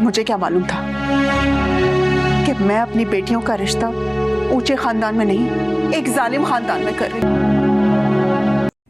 मुझे क्या मालूम था कि मैं अपनी बेटियों का रिश्ता ऊंचे खानदान में नहीं, एक जालिम खानदान में कर रही हूँ।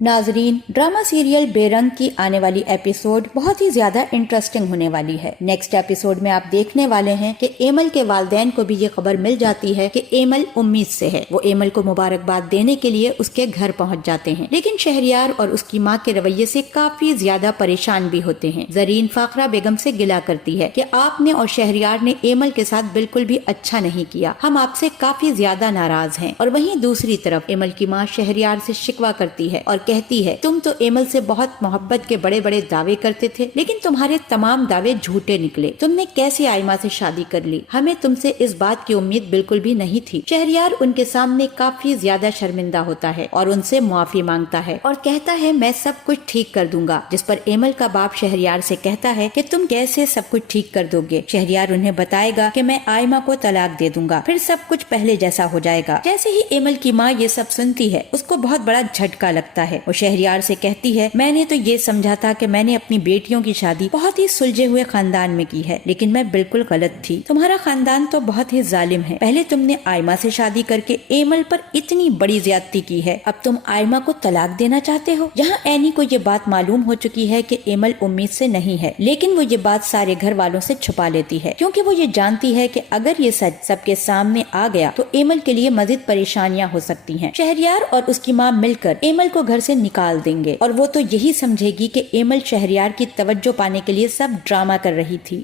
नाजरीन, ड्रामा सीरियल बेरंग की आने वाली एपिसोड बहुत ही ज्यादा इंटरेस्टिंग होने वाली है। नेक्स्ट एपिसोड में आप देखने वाले हैं कि एमल के वालिदैन को भी ये खबर मिल जाती है कि एमल उम्मीद से है। वो एमल को मुबारकबाद देने के लिए उसके घर पहुंच जाते हैं, लेकिन शहरयार और उसकी माँ के रवैये से काफी ज्यादा परेशान भी होते हैं। जरीन फाखरा बेगम से गिला करती है कि आपने और शहरयार ने एमल के साथ बिल्कुल भी अच्छा नहीं किया, हम आपसे काफी ज्यादा नाराज हैं। और वहीं दूसरी तरफ एमल की माँ शहरयार से शिकवा करती है और कहती है, तुम तो एमल से बहुत मोहब्बत के बड़े बड़े दावे करते थे, लेकिन तुम्हारे तमाम दावे झूठे निकले। तुमने कैसे आयमा से शादी कर ली? हमें तुमसे इस बात की उम्मीद बिल्कुल भी नहीं थी। शहरयार उनके सामने काफी ज्यादा शर्मिंदा होता है और उनसे माफी मांगता है और कहता है मैं सब कुछ ठीक कर दूंगा, जिस पर एमल का बाप शहरयार से कहता है कि तुम कैसे सब कुछ ठीक कर दोगे? शहरयार उन्हें बताएगा कि मैं आयमा को तलाक दे दूंगा, फिर सब कुछ पहले जैसा हो जाएगा। जैसे ही एमल की माँ ये सब सुनती है, उसको बहुत बड़ा झटका लगता है। वो शहरयार से कहती है, मैंने तो ये समझा था कि मैंने अपनी बेटियों की शादी बहुत ही सुलझे हुए खानदान में की है, लेकिन मैं बिल्कुल गलत थी। तुम्हारा खानदान तो बहुत ही जालिम है। पहले तुमने आयमा से शादी करके एमल पर इतनी बड़ी ज्यादती की है, अब तुम आयमा को तलाक देना चाहते हो। यहाँ एनी को ये बात मालूम हो चुकी है कि एमल उम्मीद से नहीं है, लेकिन वो ये बात सारे घर वालों से छुपा लेती है, क्योंकि वो ये जानती है कि अगर ये सच सबके सामने आ गया तो एमल के लिए मजीद परेशानियां हो सकती हैं। शहरयार और उसकी माँ मिलकर एमल को घर से निकाल देंगे और वो तो यही समझेगी कि एमल शहरयार की तवज्जो पाने के लिए सब ड्रामा कर रही थी।